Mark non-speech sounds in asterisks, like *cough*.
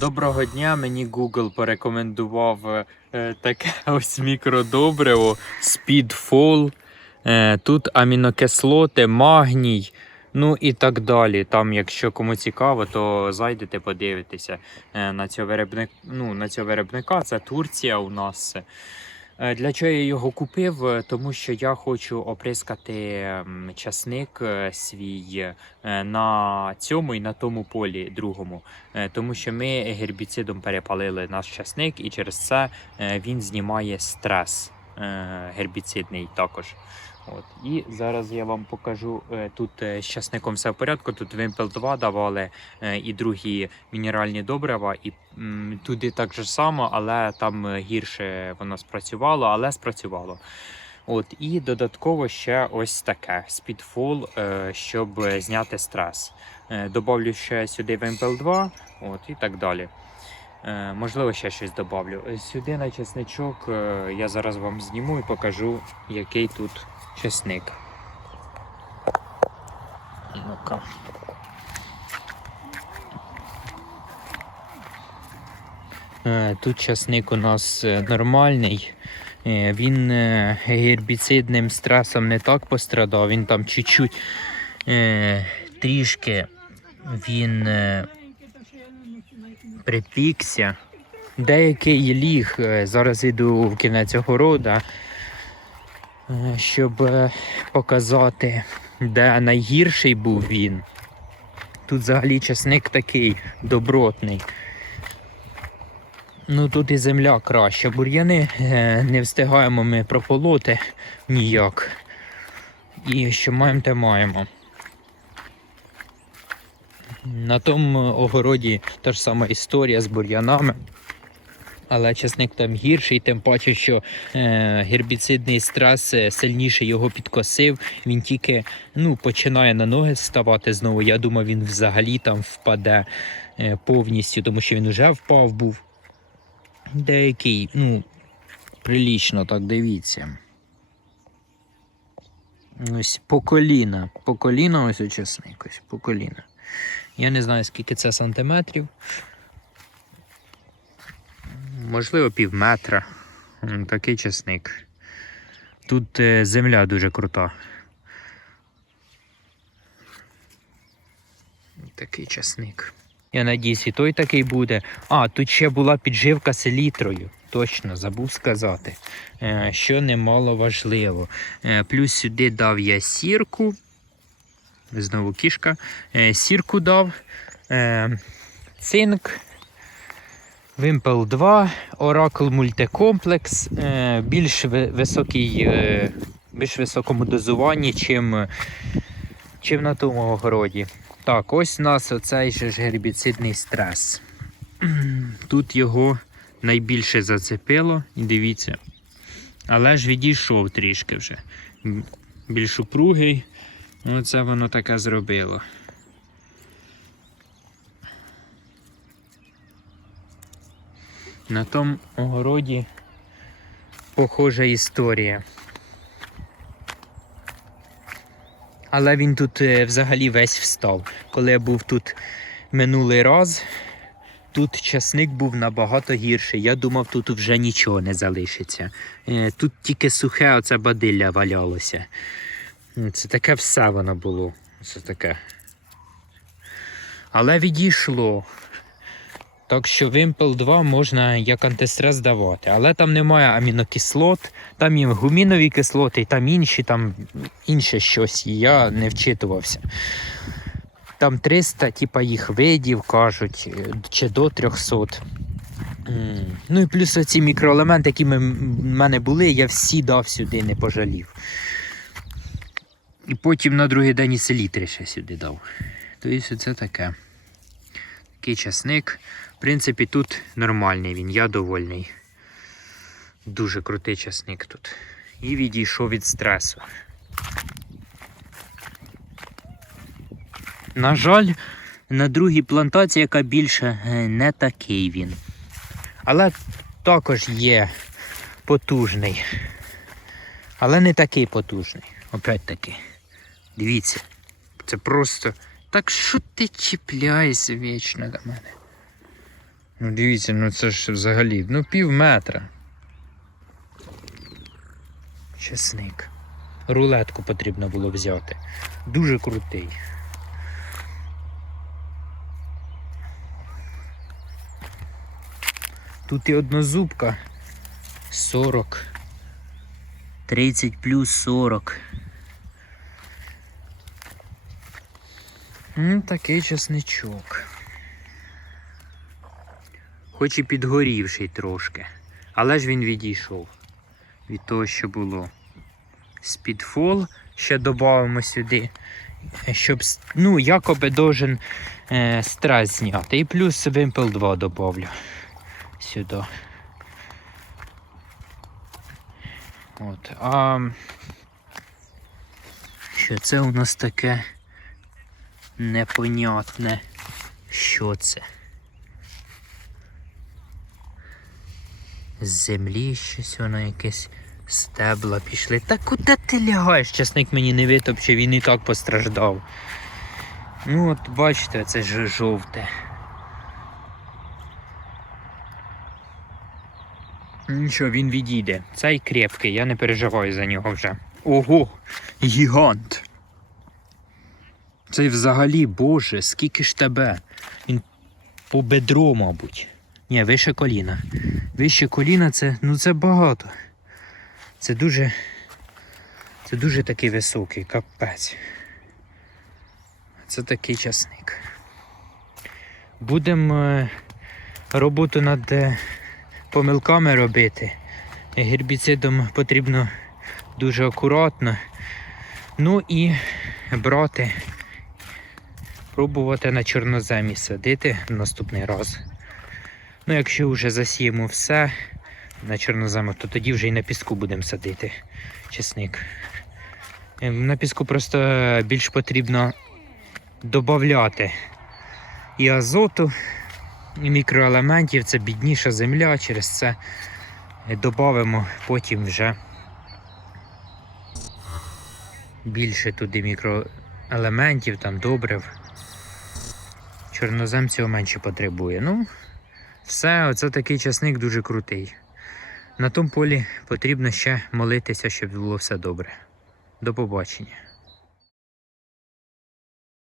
Доброго дня, мені Google порекомендував е, таке *laughs* ось мікродобриво Speedfall. Е, тут амінокислоти, магній, ну і так далі. Там, якщо кому цікаво, то зайдете, подивитеся е, на цього виробника. Ну, на цього виробника. Це Турція у нас. Е, Для чого я його купив? Е, Тому що я хочу оприскати часник е, свій на цьому і на тому полі другому. Тому що ми гербіцидом перепалили наш часник, і через це він знімає стрес гербіцидний також. От. І зараз я вам покажу е, тут е, з часником все в порядку. Тут Вимпел 2 давали е, і другі мінеральні добрива, і туди так же само, але там гірше воно спрацювало, але спрацювало. От, і додатково ще ось таке е, щоб зняти стрес. Добавлю ще сюди Вимпел 2, от, і так далі. Можливо, ще щось добавлю. Сюди на чесничок я зараз вам зніму і покажу, який тут чесник. Ну-ка. Е, Тут часник у нас е, нормальний. Е, Він гербіцидним стресом не так пострадав, він там чуть-чуть трішки він припікся. Деякий ліг, зараз йду в кінець огорода, щоб е, показати, де найгірший був він. Тут взагалі часник такий добротний. Ну тут і земля краща. Бур'яни е, не встигаємо ми прополоти ніяк. І що маємо, те маємо. На тому огороді та ж сама історія з бур'янами. Але часник там гірший, тим паче, що е, гербіцидний стрес е, сильніше його підкосив. Він тільки ну, починає на ноги ставати знову. Я думав, він взагалі там впаде е, повністю, тому що він вже впав був. Деякий, ну, прилічно, так дивіться. Ось по коліна. По коліна ось очисник, ось по коліна. Я не знаю, скільки це сантиметрів. Можливо, пів метра. Такий часник. Тут е, земля дуже крута. Такий часник. Я надіюсь, і той такий буде. А, тут ще була підживка селітрою. Точно, забув сказати. Е, що немало важливо. Е, плюс сюди дав я сірку. Знову кішка. Сірку дав. Цинк. Вимпел 2, Oracle мультикомплекс, е, більш високий, е, більш високому дозуванні, чим, чим на тому огороді. Так, ось у нас оцей же ж гербіцидний стрес. *clears throat* Тут його найбільше зацепило, і дивіться. Але ж відійшов трішки вже. Більш упругий. Оце воно таке зробило. На тому огороді похожа історія. Але він тут е, взагалі весь встав. Коли я був тут минулий раз, тут часник був набагато гірший. Я думав, тут вже нічого не залишиться. Е, Тут тільки сухе оце бадилля валялося. Це таке все воно було. Це таке. Але відійшло. Так що Вимпел 2 можна як антистрес давати, але там немає амінокислот, там є гумінові кислоти, там інші, там інше щось. і Я не вчитувався. Там 300, типа їх видів кажуть, е, чи до 300. Ну і плюс оці мікроелементи, які в мене були, я всі дав сюди, не пожалів. І потім на другий день і селітри ще сюди дав. Тобто це таке. Такий часник. В принципі, тут нормальний він, я довольний. Дуже крутий часник тут. І відійшов від стресу. На жаль, на другій плантації, яка більше, е, не такий він. Але також є потужний. Але не такий потужний. Опять таки. Дивіться. Це просто. Так що ти чіпляєшся вічно до мене? Ну дивіться, ну це ж взагалі, ну пів метра. Чесник. Рулетку потрібно було взяти. Дуже крутий. Тут і однозубка 40. 30 плюс 40. Ну, такий чесничок. Хоч і підгорівший трошки. Але ж він відійшов від того, що було. Спідфол ще додамо сюди, щоб ну, якоби должен е, стрес зняти. І плюс Вимпел 2 добавлю сюди. От, а що це у нас таке непонятне? Що це? З землі щось воно якесь стебла пішли. Та куди ти лягаєш? Часник мені не витопче, він і так постраждав. Ну от бачите, це ж жовте. Нічого, він відійде. Цей крепкий, я не переживаю за нього вже. Ого! Гігант! Цей взагалі, боже, скільки ж тебе? Він по бедро, мабуть. Ні, вище коліна. Вище коліна це, ну це багато. Це дуже. Це дуже такий високий, капець. Це такий часник. Будемо е, роботу над е, помилками робити. Гербіцидом потрібно дуже акуратно. Ну і брати, пробувати на чорноземі садити в наступний раз. Ну, якщо вже засіємо все на чорноземах, то тоді вже і на піску будемо садити чесник. Ем, На піску просто більш потрібно додати і азоту, і мікроелементів, це бідніша земля, через це додамо потім вже більше туди мікроелементів, там добрив. Чорнозем цього менше потребує. Ну, все, оце такий часник дуже крутий. На тому полі потрібно ще молитися, щоб було все добре. До побачення.